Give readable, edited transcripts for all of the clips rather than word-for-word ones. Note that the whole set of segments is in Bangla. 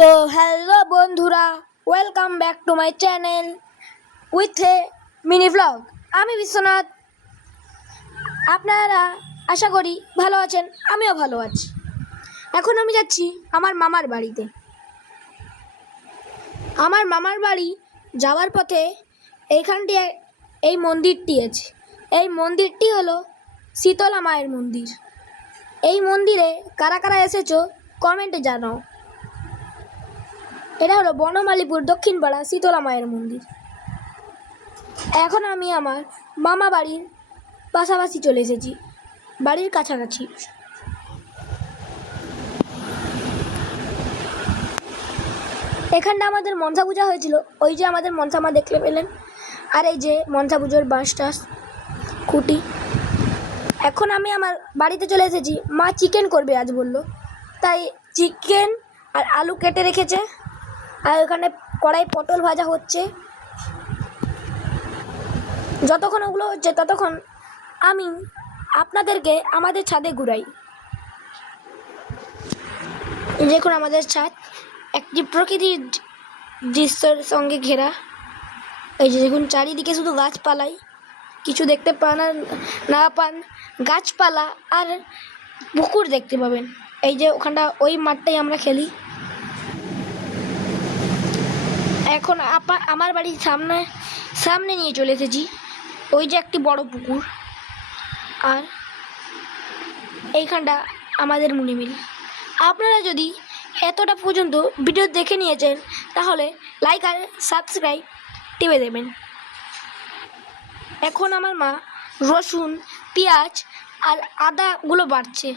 তো হ্যালো বন্ধুরা, welcome back to my channel with a mini blog. আমি বিশ্বনাথ। আপনারা আশা করি ভালো আছেন, আমিও ভালো আছি। এখন আমি যাচ্ছি আমার মামার বাড়িতে। আমার মামার বাড়ি যাওয়ার পথে এইখানটি এই মন্দিরটি আছে। এই মন্দিরটি হলো শীতলা মায়ের মন্দির। এই মন্দিরে কারা কারা এসেছো কমেন্টে জানাও। এটা হলো বনমালীপুর দক্ষিণপাড়া শীতলা মায়ের মন্দির। এখন আমি আমার মামা বাড়ির পাশাপাশি চলে এসেছি, বাড়ির কাছাকাছি। এখানটা আমাদের মনসা পূজা হয়েছিল, ওই যে আমাদের মনসা মা দেখতে পেলেন, আর এই যে মনসা পুজোর বাঁশ টাস খুঁটি। এখন আমি আমার বাড়িতে চলে এসেছি। মা চিকেন করবে আজ বললো, তাই চিকেন আর আলু কেটে রেখেছে, আর ওখানে কড়াই পটল ভাজা হচ্ছে। যতক্ষণ ওগুলো হচ্ছে ততক্ষণ আমি আপনাদেরকে আমাদের ছাদে ঘুরাই। দেখুন আমাদের ছাদ একটি প্রকৃতির দৃশ্যের সঙ্গে ঘেরা। এই যে দেখুন চারিদিকে শুধু গাছপালাই, কিছু দেখতে না পান গাছপালা আর পুকুর দেখতে পাবেন। এই যে ওখানটা ওই মাঠটাই আমরা খেলি। এখন আমার বাড়ির সামনে নিয়ে চলে এসেছি। ওই যে একটি বড় পুকুর, আর এইখানটা আমাদের মুনিমিল। আপনারা যদি এতটা পর্যন্ত ভিডিও দেখে নিয়েছেন তাহলে লাইক আর সাবস্ক্রাইব টিপে দেবেন। এখন আমার মা রসুন, পেঁয়াজ আর আদাগুলো বাটছে।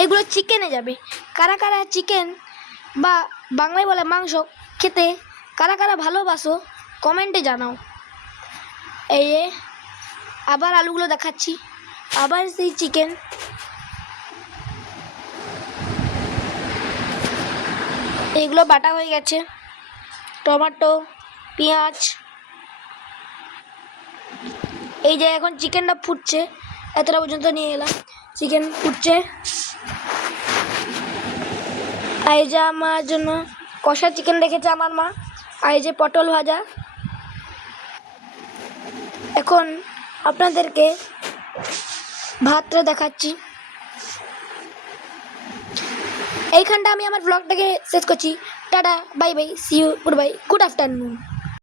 এইগুলো চিকেনে যাবে। কারা কারা চিকেন বা বাংলায় বলে মাংস খেতে কারা কারা ভালোবাসো কমেন্টে জানাও। এই আবার আলুগুলো দেখাচ্ছি, আবার সেই চিকেন। এগুলো বাটা হয়ে গেছে, টমেটো, পেঁয়াজ। এই যে এখন চিকেনটা ফুটছে, এতটা পর্যন্ত নিয়ে এলাম। চিকেন ফুটছে, আর এই যে আমার জন্য কষা চিকেন রেখেছে আমার মা, আর এই যে পটল ভাজা। এখন আপনাদেরকে ভাতটা দেখাচ্ছি। এইখানটা আমি আমার ব্লগটাকে শেষ করছি। Tata, bye bye, see you, good bye, good afternoon.